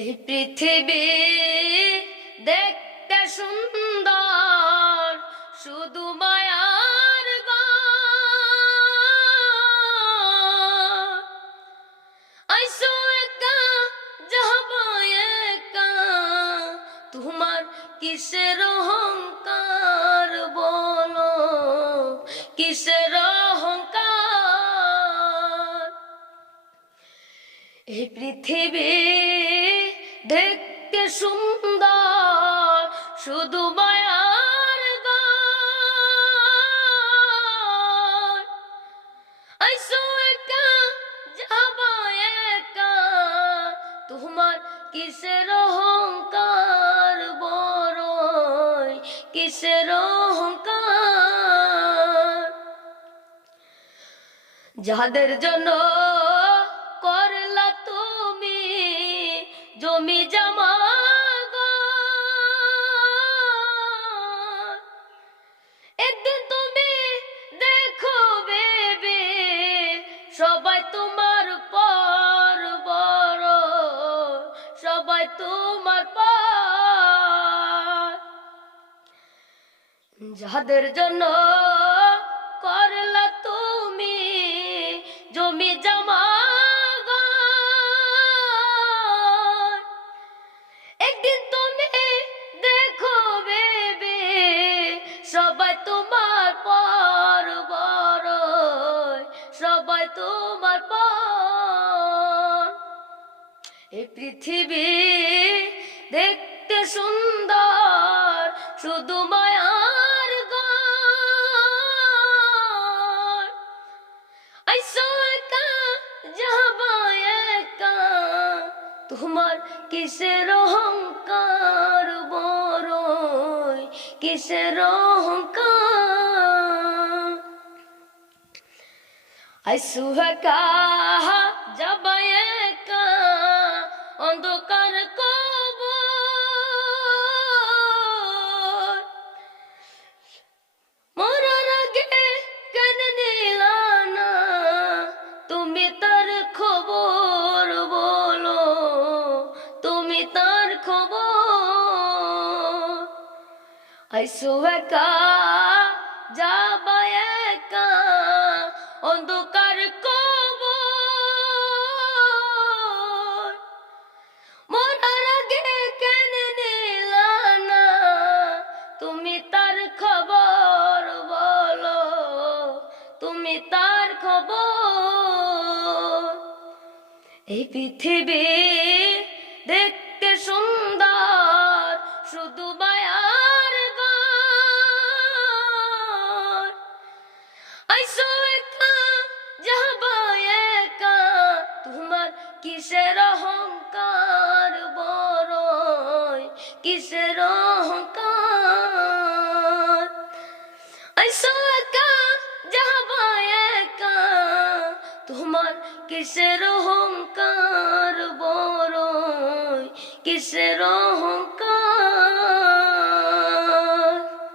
এই পৃথিবী দেখতে সুন্দর, শুধু মায়ার ঘর। আইসো একা যাবো একা, তোমার কিসের অহংকার বলো, কিসের অহংকার। এই পৃথিবী দেখতে সুন্দর, শুধু মায়ার ঘর। আইসো একা যাবো একা, তোমার কিসের অহংকার বড়ই, কিসের অহংকার। যাদের জন্য করলা তুমি জমি জমা, একদিন তুমি দেখো বেবে সবাই তোমার পর বড়, সবাই তোমার পর। যাদের জন্য করলা তুমি জমি জমা, একদিন তুমি দেখো বেবে সবাই তোমার পর বড়, সবাই তোমার পর। এই পৃথিবী দেখতে সুন্দর, শুধু মায়ার ঘর। আইসো একা যাবো একা, তোমার কিসের অহংকার বড়ই, কিসের অহংকার। আইসো একা যাবো একা, অন্ধকার কবর। মরার আগে কেন নিলা না তুমি তার খবর বলো, তুমি তার খবর। আইসো একা যাবা একা, অন্ধকার কবর। মরার আগে কেন নিলা না তুমি তার খবর বলো, তুমি তার খবর। এই পৃথিবী দেখতে সুন্দর, শুধু মায়ার ঘর। আইসো একা যাবো একা, তোমার কিসের অহংকার বড়ই, কিসের অহংকার। আইসো একা যাবো একা, তোমার কিসের অহংকার বড়ই, কিসের অহংকার।